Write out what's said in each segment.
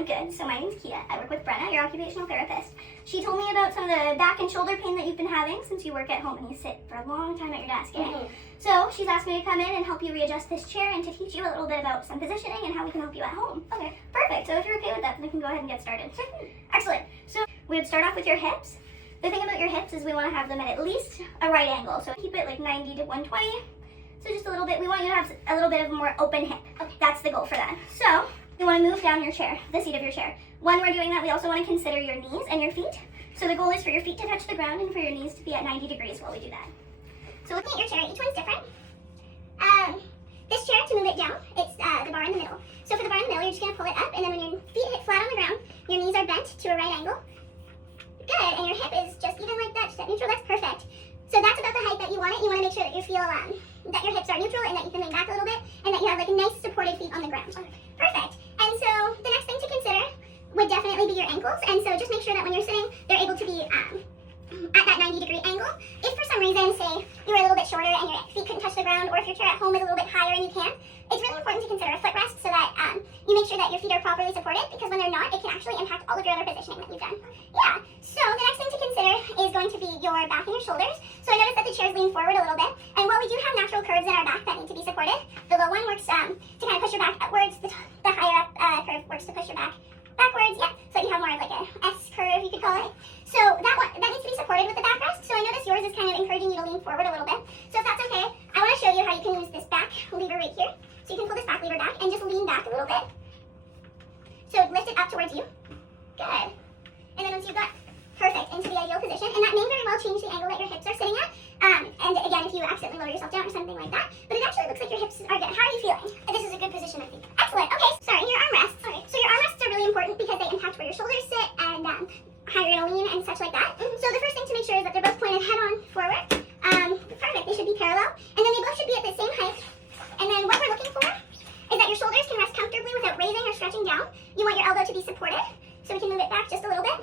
everyone. Good. So my name's Kia. I work with Brenna, your occupational therapist. She told me about some of the back and shoulder pain that you've been having since you work at home and you sit for a long time at your desk. So she's asked me to come in and help you readjust this chair and to teach you a little bit about some positioning and how we can help you at home. Okay. Perfect. So if you're okay with that, then we can go ahead and get started. Excellent. So we would start off with your hips. The thing about your hips is we want to have them at least a right angle. So keep it like 90 to 120. So just a little bit. We want you to have a little bit of a more open hip. Okay. That's the goal for that. So you want to move down your chair, the seat of your chair. When we're doing that, we also want to consider your knees and your feet. So the goal is for your feet to touch the ground and for your knees to be at 90 degrees while we do that. So looking at your chair, each one's different. This chair, to move it down, it's the bar in the middle. So for the bar in the middle, you're just going to pull it up, and then when your feet hit flat on the ground, your knees are bent to a right angle. Good, and your hip is just even like that, just at neutral. That's perfect. So that's about the height that you want it. You want to make sure that you feel that your hips are neutral and that you can lean back a little bit, and that you have like nice supported feet on the ground. Perfect. And so the next thing to consider would definitely be your ankles. And so just make sure that when you're sitting, they're able to be at that 90-degree angle. If for some reason, say, you were a little bit shorter and your feet couldn't touch the ground, or if your chair at home is a little bit higher and you can't, it's really important to consider a footrest so that you make sure that your feet are properly supported, because when they're not, it can actually impact all of your other positioning that you've done. Yeah, so the next thing to consider is going to be your back and your shoulders. So I noticed that the chairs lean forward a little bit, and while we do have natural curves in our back that need to be supported, the low one works to kind of push your back upwards, the higher up curve works to push your back backwards, yeah, so you have more of like a S curve, you could call it. So that needs to be supported with the backrest. So I notice yours is kind of encouraging you to lean forward a little bit. So if that's okay, I want to show you how you can use this back lever right here. So you can pull this back lever back and just lean back a little bit. So lift it up towards you. Good. And then once you've got perfect into the ideal position, and that may very well change the angle that your hips are sitting at. And again, if you accidentally lower yourself down or something like that, but it actually looks like your hips are good. How are you feeling? This is a good position, I think. Excellent. Okay, sorry, your armrests. All right. So your armrests are really important because they impact where your shoulders sit and how you're gonna lean and such like that. So the first thing to make sure is that they're both pointed head on forward. Perfect. They should be parallel, and then they both should be at the same height. And then what we're looking for is that your shoulders can rest comfortably without raising or stretching down. You want your elbow to be supported, so we can move it back just a little bit.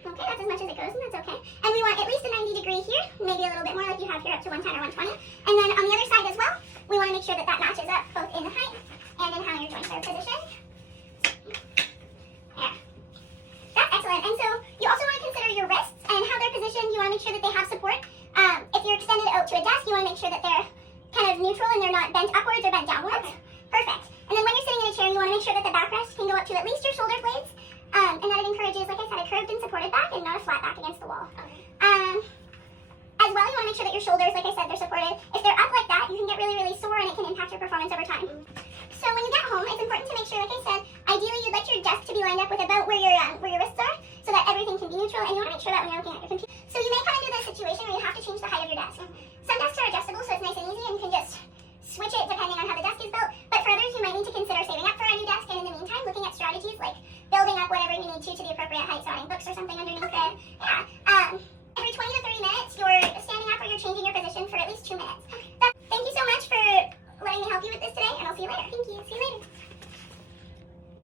Okay, that's as much as it goes, and that's okay. And we want at least a 90-degree here, maybe a little bit more like you have here up to 110 or 120. And then on the other side as well, we want to make sure that that matches up both in the height and in how your joints are positioned. Yeah. That's excellent. And so you also want to consider your wrists and how they're positioned. You want to make sure that they have support. If you're extended out to a desk, you want to make sure that they're kind of neutral and they're not bent upwards or bent downwards. Okay. Perfect. And then when you're sitting in a chair, you want to make sure that the backrest can go up to at least your shoulder blades. And that it encourages, like I said, a curved and supported back and not a flat back against the wall. As well, you want to make sure that your shoulders, like I said, they're supported. If they're up like that, you can get really, really sore and it can impact your performance over time. So when you get home, it's important to make sure, like I said, ideally you'd like your desk to be lined up with about where your wrists are, so that everything can be neutral, and you want to make sure that when you're looking at your computer. So you may come into the situation where you have to change the height of your desk. Some desks are adjustable, so it's nice and easy, and you can just switch it depending on how the desk is built. But for others, you might need to consider saving up for a new desk, and in the meantime, looking at strategies like building up whatever you need to the appropriate height, so adding books or something underneath it. Yeah. Every 20 to 30 minutes, you're standing up or you're changing your position for at least 2 minutes.